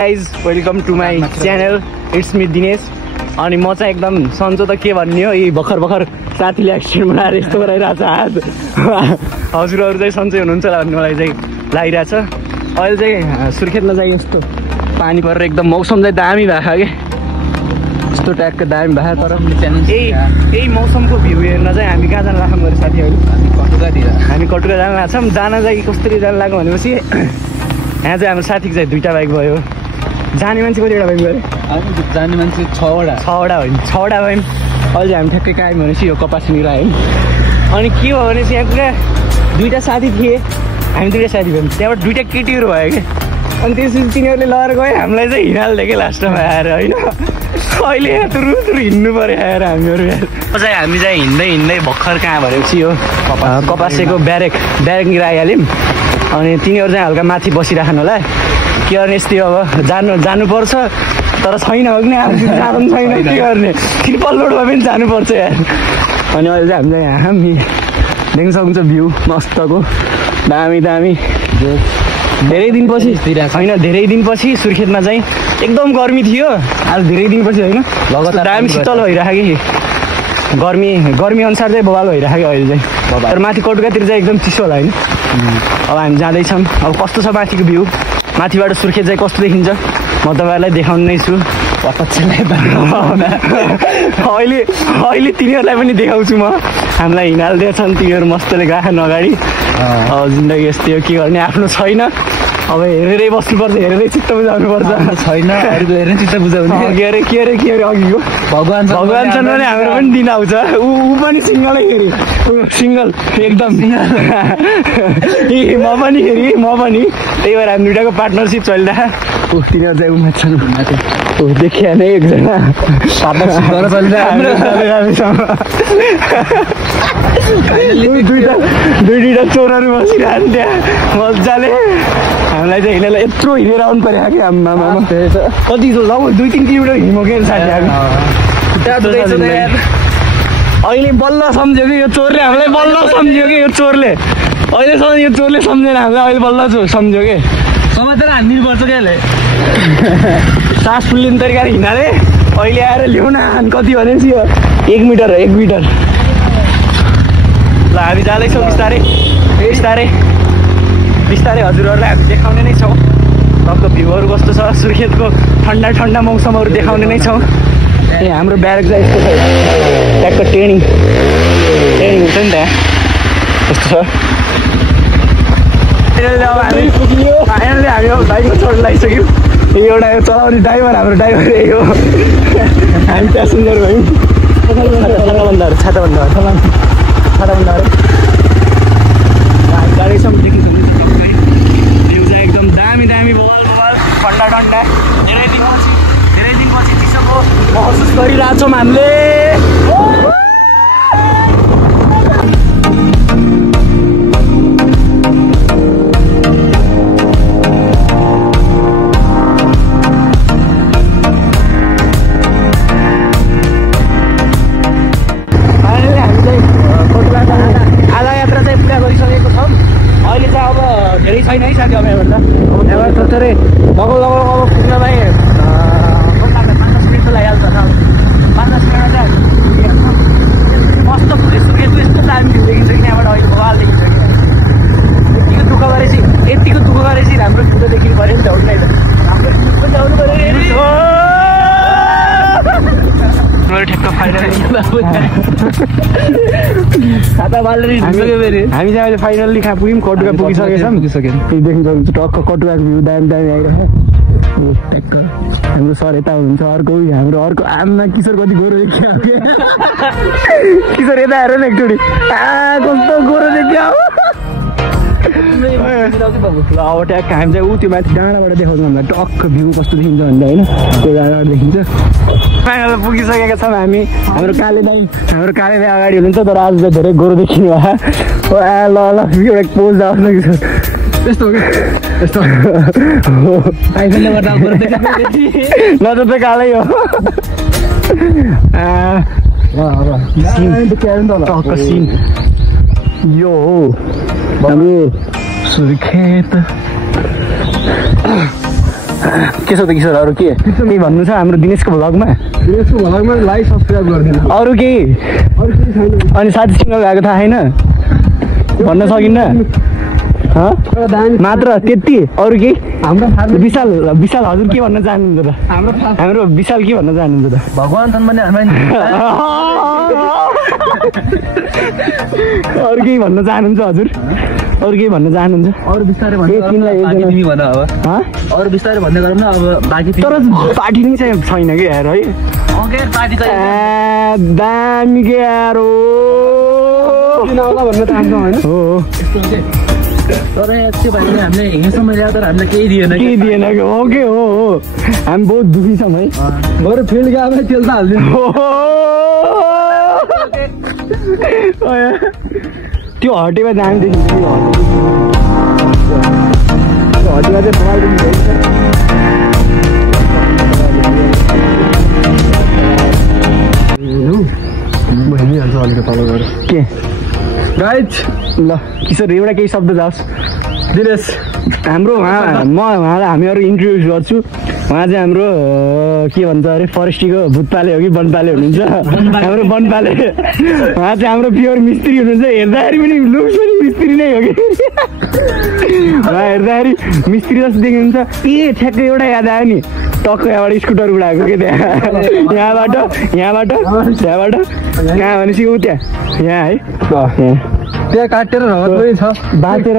Guys welcome to my channel it's me Dinesh. अनि म चाहिँ एकदम सन्चो त के भन्ने हो, यी भर्खर साथीले एक्सिडेन्ट बनाएर यस्तो गराइरहेछ हात। हजुरहरू चाहिँ सन्चै हुनुहुन्छ होला भन्ने मलाई चाहिँ लागिरहेछ। अहिले चाहिँ सुर्खेतमा चाहिँ यस्तो पानी परेर एकदम मौसम चाहिँ दामी भएको कि यस्तो ट्यागको दामी भएको। तर यही मौसमको भ्यू हेर्न चाहिँ हामी कहाँ जान लाग्छौँ गरे साथीहरू? हामी कटुरा जान लाग्छौँ। जान चाहिँ कसरी जान लाग्यो भनेपछि यहाँ चाहिँ हाम्रो साथीको चाहिँ 2टा बाइक भयो। जाने मान्छे कतिवटा बाइक गऱ्यो? जाने मान्छे 6वटा होइन 6वटा भयो। अहिले हामी ठ्याक्कै कहाँ आयौँ भनेपछि यो कपासिनीको आयौँ। अनि के भयो भनेपछि यहाँ पुरा 2टा साथी थिए, हामी 2टा साथी भयौँ। त्यहाँबाट 2टा केटीहरू भयो कि अनि त्यसपछि तिनीहरूले लगेर गयो। हामीलाई चाहिँ हिँडाल्थ्यो कि लास्टमा आएर होइन। अहिले यहाँ तुरु हिँड्नु पऱ्यो आएर हामीहरू चाहिँ हामी चाहिँ हिँड्दै भर्खर कहाँ भनेपछि यो कपासेको ब्यारेकनिर आइहाल्यौँ। अनि तिनीहरू चाहिँ हल्का माथि बसिराख्नु होला। के गर्ने यस्तै अब जानुपर्छ तर छैन हो कि साधन छैन, के गर्ने ट्रिपल लोडमा पनि जानुपर्छ यार। अनि अहिले चाहिँ हामी देख्न सक्नुहुन्छ भ्यू मस्तको दामी धेरै दिनपछि सुर्खेतमा चाहिँ एकदम गर्मी थियो। आज धेरै दिनपछि होइन लगातार दामी शीतल भइरहेको कि गर्मी अनुसार चाहिँ बवाल भइरहेको कि अहिले चाहिँ। तर माथि कटुकातिर चाहिँ एकदम चिसो होला होइन। अब हामी जाँदैछौँ। अब कस्तो छ माथिको भ्यू, माथिबाट सुर्खेत चाहिँ कस्तो देखिन्छ म तपाईँहरूलाई देखाउने नै छु। अहिले तिनीहरूलाई पनि देखाउँछु म। हामीलाई हिँडाल्दैछन् तिनीहरू मस्तले गएछन् अगाडि। अब जिन्दगी यस्तै हो, के गर्ने, आफ्नो छैन। अब हेरेरै बस्नुपर्छ, हेरेरै चित्त बुझाउनुपर्छ। छैन अरूको हेरेर चित्त बुझाउने के अरे अघिको भगवान् छ भने हाम्रो पनि दिन आउँछ। ऊ पनि सिङ्गलै फेरि सिङ्गल एकदम म पनि त्यही भएर हामी 2टाको पार्टनरसिप चलिरहेको। तिनीहरू चाहिँ उमा छन् देखिया नै एकजना दुईटा चोरहरू बसिरहन् त्यहाँ मजाले। हामीलाई चाहिँ हिँडेर यत्रो हिँडेर आउनु पऱ्यो कि आम्मा कति 2-3 किलोमिटर हिँड्यो के साथी हामी। अहिले बल्ल सम्झ्यो कि यो चोरले, हामीलाई बल्ल सम्झ्यो कि यो चोरले। अहिलेसम्म यो चोरले सम्झेन हामीलाई, अहिले बल्ल सम्झ्यो कि समातेर हानिदिनुपर्छ क्या यसले। सास फुल्लिने तरिकाले हिँडाले अहिले आएर ल्याउ न कति भनेपछि यो 1 मिटर हो 1 मिटर। ल हामी जाँदैछौँ बिस्तारै हजुरहरूलाई हामी देखाउने नै छौँ। टक्क भ्यूहरू कस्तो छ सुर्खेतको ठन्डा मौसमहरू देखाउने नै छौँ। ए हाम्रो ब्यारेक चाहिँ यस्तो छ, ट्याक्क ट्रेनिङ हुन्छ नि त्यहाँ यस्तो छ। फाइनली हामी अब बाइकमा चढ्नु लागिसक्यौँ। एउटा चलाउने ड्राइभर, हाम्रो ड्राइभर यही हो। हामी प्यासेन्जर भयौँ। छाता बन्दाहरू हामी जाँदैछौँ। भ्यू चाहिँ एकदम दामी बवाल ठन्डा। धेरै दिनपछि चिसोको महसुस गरिरहेछौँ हामीले। अहिले चाहिँ अब धेरै छैन है साथी। अब यहाँबाट थोरै लगौ अब पुग्नलाई 5-10 मिनट त लागिहाल्छ। 5-10 मिनटमा चाहिँ मस्त सुर्खेतको यस्तो दामी भ्यू देखिन्छ कि यहाँबाट अहिले बवाल देखिन्छ कि। यतिको दुःख गरेपछि राम्रो भ्यू त देखिनु पऱ्यो नि त, हो कि त? हाम्रो भ्यू पनि आउनु पऱ्यो। ठ्याक्क खाता बालेर हिँडिसक्यो फेरि। हामी चाहिँ अहिले फाइनल्ली कहाँ पुग्यौँ? कटुका पुगिसकेछौँ। देख्नु सक्नुहुन्छ टक्क कटुकाको भ्यू दामी आइरहेको। हाम्रो सर यता हुनुहुन्छ, हाम्रो अर्को आम्मा किशोर कति गोरो देखियो। किशोर यता हेर न एकचोटि, कस्तो गोरो देखियो। ल अब ट्याक्क हामी चाहिँ त्यो माथि डाँडाबाट देखाउँछौँ हामीलाई टक्क भ्यू कस्तो देखिन्छ भन्दा होइन, त्यो डाँडाबाट देखिन्छ। फाइनल पुगिसकेका छौँ हामी। हाम्रो काले दाई अगाडि हुनुहुन्छ, तर आज चाहिँ धेरै गोरो देखिनु भयो। ल एउटा पोज आओस् न कि त्यस्तो हो कि त्यस्तो नजर त कालै हो। टक्क सिन यो हो हाम्रो सुर्खेत। के छ त किशोर अरू के केही भन्नु छ हाम्रो दिनेशको भ्लगमा लाइक सब्सक्राइब गरिदिनु अरू केही अनि साथीसँग गएको थाहा छैन भन्न सकिन्न मात्र त्यति अरू केही विशाल हजुर के भन्न चाहनुहुन्छ त हाम्रो विशाल के भन्न चाहनुहुन्छ त भगवान् छन् भने अरू केही भन्न चाहनुहुन्छ हजुर अरू केही भन्न चाहनुहुन्छ अरू बिस्तारै भन्दै गरौँ न अब बाँकी तर पार्टी नै छैन कि यार है दामी के यार भन्न चाहन्छौँ होइन हो तर त्यो भाइले हामीलाई हिँड्सम्म ल्यायो तर हामीलाई केही दिएन कि ओके हो हामी बहुत दुखी छौँ है बरु फिल्ड गएमै तेल त हालिदिनु त्यो हटेमा दामी देखिन्छ हटेमा चाहिँ के गाइज ल किशोर एउटा केही शब्द जाओस् दिनेश हाम्रो उहाँलाई हामीहरू इन्ट्रोड्युस गर्छु उहाँ चाहिँ हाम्रो के भन्छ अरे फरेस्टीको भूतपाले हो कि वनपाले हुनुहुन्छ हाम्रो वनपाले उहाँ चाहिँ हाम्रो प्योर मिस्त्री हुनुहुन्छ हेर्दाखेरि पनि लुक्स पनि मिस्त्री नै हो कि उहाँ हेर्दाखेरि मिस्त्री जस्तो देख्नुहुन्छ ए ठ्याक्कै एउटा याद आयो नि टक्क यहाँबाट स्कुटर उडाएको कि यहाँबाट कहाँ भनेपछि ऊ त्यहाँ यहाँ है त्यहाँ काटेर रगत पनि छ बाँचेर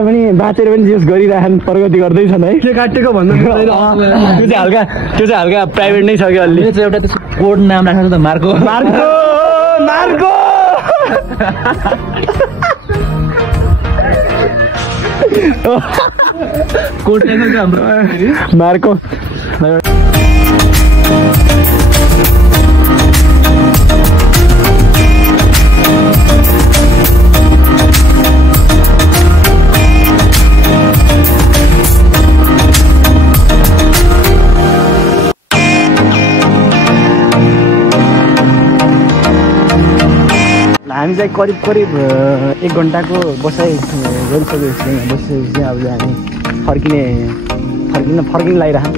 पनि जेस गरिरहन् प्रगति गर्दैछन् है त्यो काटेको भन्दा त्यो चाहिँ हल्का प्राइभेट नै छ कि अलि एउटा त्यसको कोड नाम राख्नु त मार्को कोड हाम्रो मार्को हामी चाहिँ करिब 1 घन्टाको बसाइ गरिसकेपछि बसिसकेपछि अब हामी फर्किन लागिरहँ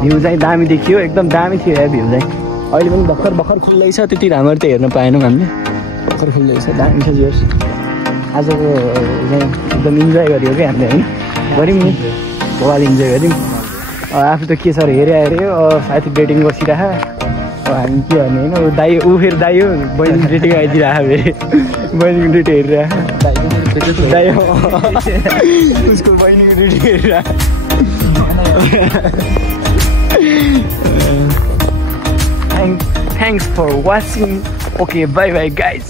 भ्यू चाहिँ दामी देखियो एकदम दामी थियो या भ्यू चाहिँ अहिले पनि भर्खर खुल्दैछ त्यति राम्ररी त हेर्न पाएनौँ हामीले भर्खर खुल्दैछ दामी छ जोस् आजको चाहिँ एकदम इन्जोय गरियो क्या हामीले होइन गऱ्यौँ नि भवाल इन्जोय गऱ्यौँ आफू त के छ हेऱ्यो साथी डेटिङ बसिरह हामी के गर्ने होइन दाइ ऊ फेरि दाइ हो बहिनी डेटिङ आइदिरहेको फेरि बहिनीको डेट हेरिरह दाइ उसको बहिनीको date हेरिरह Thanks for watching. Okay, bye guys.